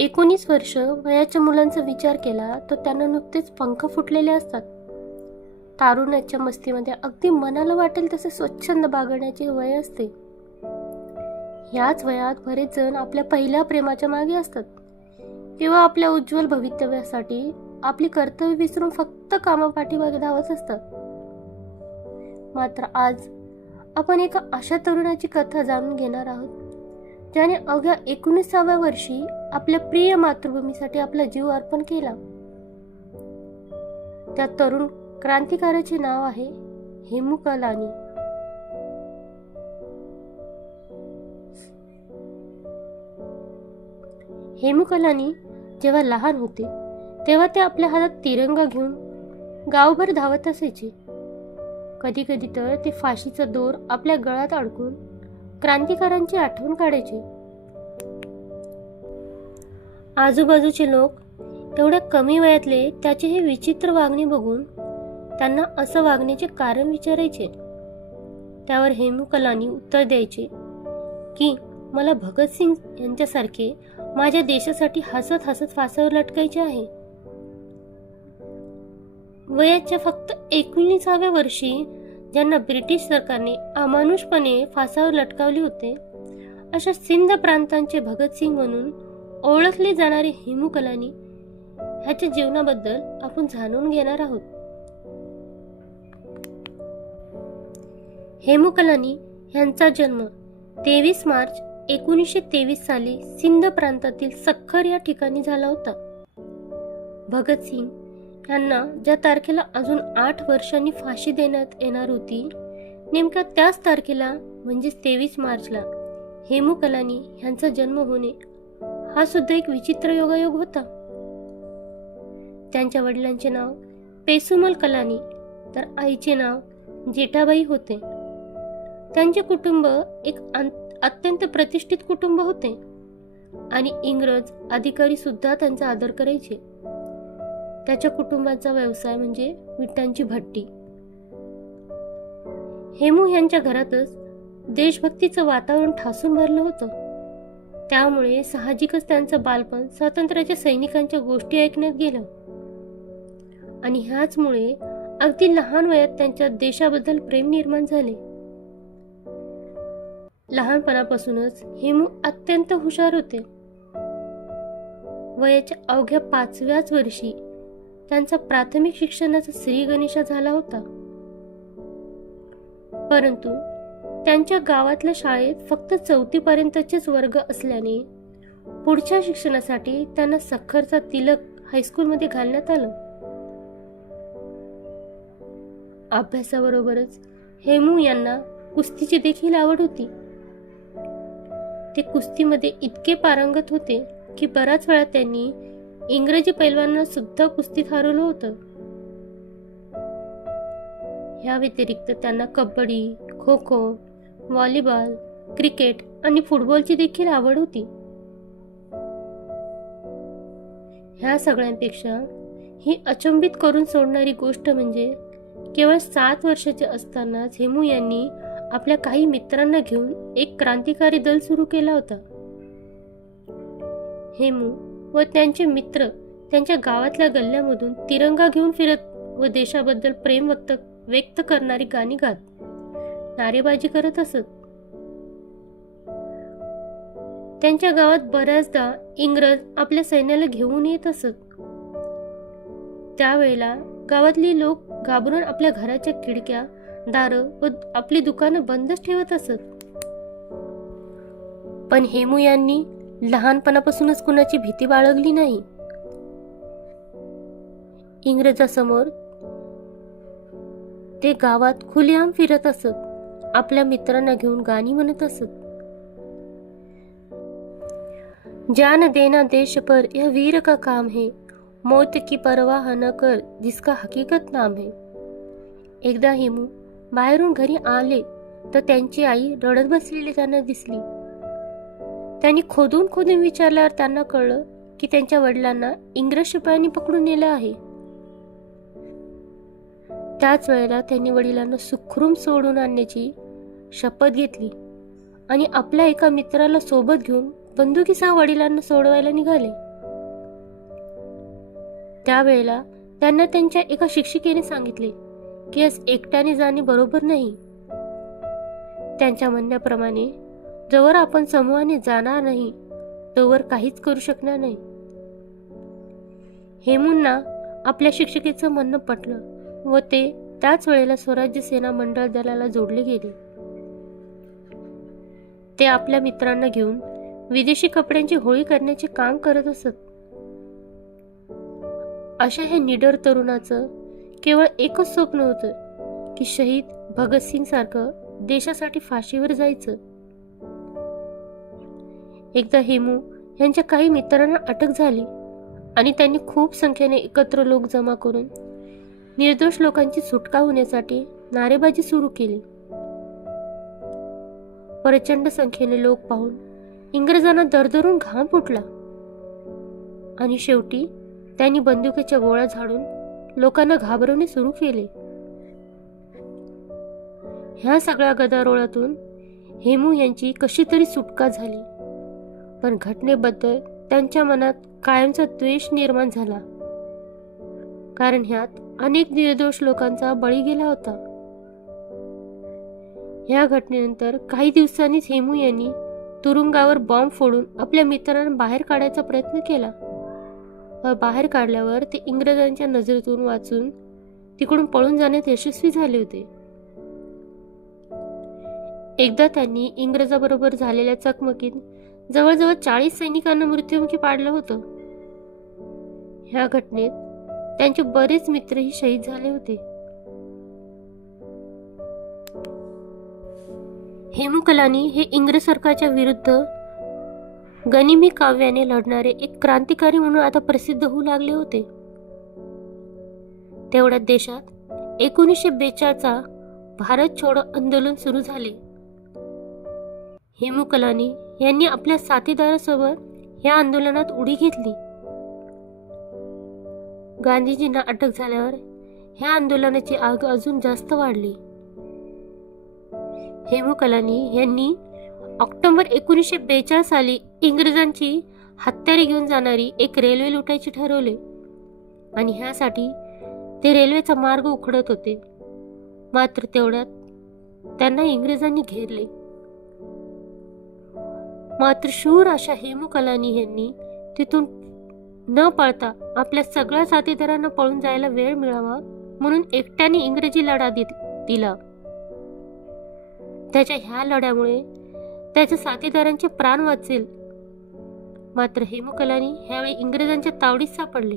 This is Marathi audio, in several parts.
19 वर्ष वयाच्या मुलांचा विचार केला तर त्यांना नुकतेच पंख फुटलेले असतात. तारुण्याच्या मस्तीमध्ये अगदी मनाला वाटेल तसे स्वच्छंद बागडण्याचे वय असते. याच वयात बरेच जण आपल्या पहिल्या प्रेमाच्या मागे असतात किंवा आपल्या उज्ज्वल भवितव्यासाठी आपली कर्तव्य विसरून फक्त कामापाठीमागे धावत असतात. मात्र आज आपण एका अशा तरुणाची कथा जाणून घेणार आहोत ज्याने अवघ्या 19व्या वर्षी आपल्या प्रिय मातृभूमीसाठी आपला जीव अर्पण केला. त्या तरुण क्रांतिकारकाचे नाव आहे हेमू कलानी. हेमू कलानी जेव्हा लहान होते तेव्हा ते आपल्या हातात तिरंगा घेऊन गावभर धावत असायचे. कधी कधी तर ते फाशीचा दोर आपल्या गळ्यात अडकून क्रांतिकारांची आठवण काढायचे. आजूबाजूचे लोक एवढ्या कमी वयातले त्याचे हे विचित्र वागणे बघून त्यांना असं वागण्याचे कारण विचारायचे. त्यावर हेमू कलानी उत्तर द्यायचे की मला भगतसिंग यांच्यासारखे माझ्या देशासाठी हसत हसत फासावर लटकायचे आहे. वयाच्या फक्त 19व्या वर्षी ज्यांना ब्रिटिश सरकारने अमानुषपणे फासावर लटकावले होते अशा सिंध प्रांतांचे भगतसिंग म्हणून ओळखले जाणारे हेमू कलानी ह्याच्या जीवनाबद्दल आपण जाणून घेणार आहोत. हेमू कलानी यांचा जन्म 23 मार्च 1923 साली सिंध प्रांतातील सख्खर या ठिकाणी झाला होता. भगतसिंग यांना ज्या तारखेला अजून 8 वर्षांनी फाशी देण्यात येणार होती नेमक्या त्याच तारखेला म्हणजेच 23 मार्चला हेमू कलानी यांचा जन्म होणे हा सुद्धा एक विचित्र योगायोग होता. त्यांच्या वडिलांचे नाव पेसुमल कलानी तर आईचे नाव जेठाबाई होते. त्यांचे कुटुंब एक अत्यंत प्रतिष्ठित कुटुंब होते आणि इंग्रज अधिकारी सुद्धा त्यांचा आदर करायचे. त्याच्या कुटुंबाचा व्यवसाय म्हणजे विटांची भट्टी. हेमू यांच्या घरातच देशभक्तीचं वातावरण ठासून भरलं होतं. त्यामुळे साहजिकच त्यांचं बालपण स्वातंत्र्याच्या सैनिकांच्या गोष्टी ऐकण्यात गेलं आणि ह्याचमुळे अगदी लहान वयात त्यांच्या देशाबद्दल प्रेम निर्माण झाले. लहानपणापासूनच हेमू अत्यंत हुशार होते. वयाच्या अवघ्या 5व्याच वर्षी त्यांचा प्राथमिक शिक्षणाचा श्री गणेशा झाला होता. परंतु त्यांच्या गावातल्या शाळेत फक्त 4थी पर्यंतचेच वर्ग असल्याने पुढच्या शिक्षणासाठी त्यांना सख्खरचा तिलक हायस्कूलमध्ये घालण्यात आलं. अभ्यासाबरोबरच हेमू यांना कुस्तीची देखील आवड होती. ते कुस्तीमध्ये इतके पारंगत होते की बराच वेळा त्यांनी इंग्रजी पैलवानांना सुद्धा कुस्तीत हरवलं होतं. या व्यतिरिक्त त्यांना कबड्डी, खो खो, व्हॉलीबॉल, क्रिकेट आणि फुटबॉलची देखील आवड होती. ह्या सगळ्यांपेक्षा ही अचंबित करून सोडणारी गोष्ट म्हणजे केवळ 7 वर्षाचे असतानाच हेमू यांनी आपल्या काही मित्रांना घेऊन एक क्रांतिकारी दल सुरू केला होता. हेमू व त्यांचे मित्र त्यांच्या गावातल्या गल्ल्यामधून तिरंगा घेऊन फिरत व देशाबद्दल प्रेम व्यक्त करणारी गाणी गात, नारेबाजी करत असत. त्यांच्या गावात बऱ्याचदा इंग्रज आपल्या सैन्याला घेऊन येत असत. त्यावेळेला गावातली लोक घाबरून आपल्या घराच्या खिडक्या, दारं व आपली दुकानं बंदच ठेवत असत. पण हेमू यांनी लहानपणापासूनच कुणाची भीती बाळगली नाही. इंग्रजांसमोर ते गावात खुलेआम फिरत असत, आपल्या मित्रांना घेऊन गाणी म्हणत असत. जान देना देश पर यह वीर का काम है, मौत की परवाह न कर जिसका हकीकत नाम है. एकदा हेमू बाहेरून घरी आले तर त्यांची आई रडत बसलेली त्यांना दिसली. त्यांनी खोदून विचारल्यावर त्यांना कळलं की त्यांच्या वडिलांना इंग्रज शिपायांनी पकडून नेलं आहे. त्याच वेळेला त्यांनी वडिलांना सुखरूम सोडून आणण्याची शपथ घेतली आणि आपल्या एका मित्राला सोबत घेऊन बंदुकीसह वडिलांना सोडवायला निघाले. त्यावेळेला त्यांना त्यांच्या एका शिक्षिकेने सांगितले की आज एकट्याने जाणे बरोबर नाही. त्यांच्या म्हणण्याप्रमाणे जोवर आपण समूहाने जाणार नाही तोवर काहीच करू शकणार नाही. हेमूंना आपल्या शिक्षिकेचं म्हणणं पटलं व ते त्याच वेळेला स्वराज्य सेना मंडळ दलाला जोडले गेले. ते आपल्या मित्रांना घेऊन विदेशी कपड्यांची होळी करण्याचे काम करत असत. अशा हे निडर तरुणाचं केवळ एकच स्वप्न होतं की शहीद भगतसिंग सारखं देशासाठी फाशीवर जायचं. एकदा हेमू यांच्या काही मित्रांना अटक झाली आणि त्यांनी खूप संख्येने एकत्र लोक जमा करून निर्दोष लोकांची सुटका होण्यासाठी नारेबाजी सुरू केली. प्रचंड संख्येने लोक पाहून इंग्रजांना दरदरून घाम फुटला आणि शेवटी त्यांनी बंदुकीच्या गोळ्या झाडून लोकांना घाबरवणे सुरू केले. ह्या सगळ्या गदारोळातून हेमू यांची कशी तरी सुटका झाली, पण घटनेबद्दल त्यांच्या मनात कायमचा द्वेष निर्माण झाला, कारण ह्यात अनेक निर्दोष लोकांचा बळी गेला होता. या घटनेनंतर काही दिवसांनीच हेमू यांनी तुरुंगावर बॉम्ब फोडून आपल्या मित्रांना बाहेर काढायचा प्रयत्न केला व बाहेर काढल्यावर ते इंग्रजांच्या नजरेतून वाचून तिकडून पळून जाण्यात यशस्वी झाले होते. एकदा त्यांनी इंग्रजाबरोबर झालेल्या चकमकीत जवळजवळ 40 सैनिकांना मृत्युमुखी पाडलं होतं. ह्या घटनेत त्यांचे बरेच मित्रही शहीद झाले होते. हेमू कलानी हे इंग्रज सरकारच्या विरुद्ध गनिमी काव्याने लढणारे एक क्रांतिकारी म्हणून आता प्रसिद्ध होऊ लागले होते. तेवढ्यात देशात 1942चा भारत छोडो आंदोलन सुरू झाले. हेमू कलानी यांनी आपल्या साथीदारासोबत या आंदोलनात उडी घेतली. गांधीजींना अटक झाल्यावर ह्या आंदोलनाची आग अजून जास्त वाढली. हेमू कलानी यांनी ऑक्टोबर 1942 साली इंग्रजांची हत्यारे घेऊन जाणारी एक रेल्वे लुटायची ठरवले आणि ह्यासाठी ते रेल्वेचा मार्ग उखडत होते. मात्र तेवढ्यात त्यांना इंग्रजांनी घेरले. मात्र शूर अशा हेमू कलानी यांनी तिथून न पळता आपल्या सगळ्या साथीदारांना पळून जायला वेळ मिळावा म्हणून एकट्याने इंग्रजी लढा दिला. त्याच्या ह्या लढ्यामुळे त्याच्या साथीदारांचे प्राण वाचेल. मात्र हेमू कलानी ह्यावेळी इंग्रजांच्या तावडीत सापडले.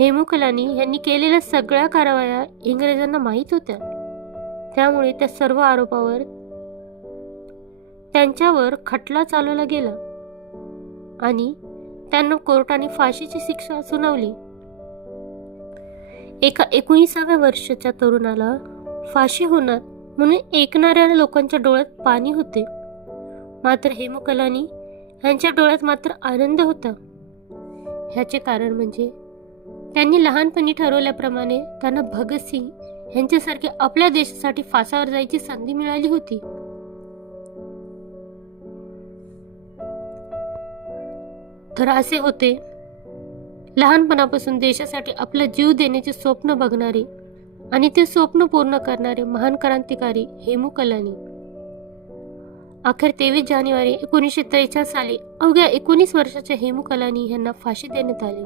हेमू कलानी यांनी केलेल्या सगळ्या कारवाया इंग्रजांना माहीत होत्या, त्यामुळे त्या सर्व आरोपावर त्यांच्यावर खटला चालवला गेला आणि त्यांना कोर्टाने फाशीची शिक्षा सुनावली. एका 19व्या वर्षाच्या तरुणाला फाशी होणार म्हणून ऐकणाऱ्या लोकांच्या डोळ्यात पाणी होते. मात्र हेमू कलानी यांच्या डोळ्यात मात्र आनंद होता. ह्याचे कारण म्हणजे त्यांनी लहानपणी ठरवल्याप्रमाणे त्यांना भगतसिंग यांच्यासारखे आपल्या देशासाठी फासावर जायची संधी मिळाली होती. तर असे होते लहानपणापासून देशासाठी आपला जीव देण्याचे स्वप्न बघणारे आणि ते स्वप्न पूर्ण करणारे महान क्रांतिकारी हेमू कलानी. अखेर 23 जानेवारी 1943 साली अवघ्या 19 वर्षाच्या हेमू कलानी यांना फाशी देण्यात आली.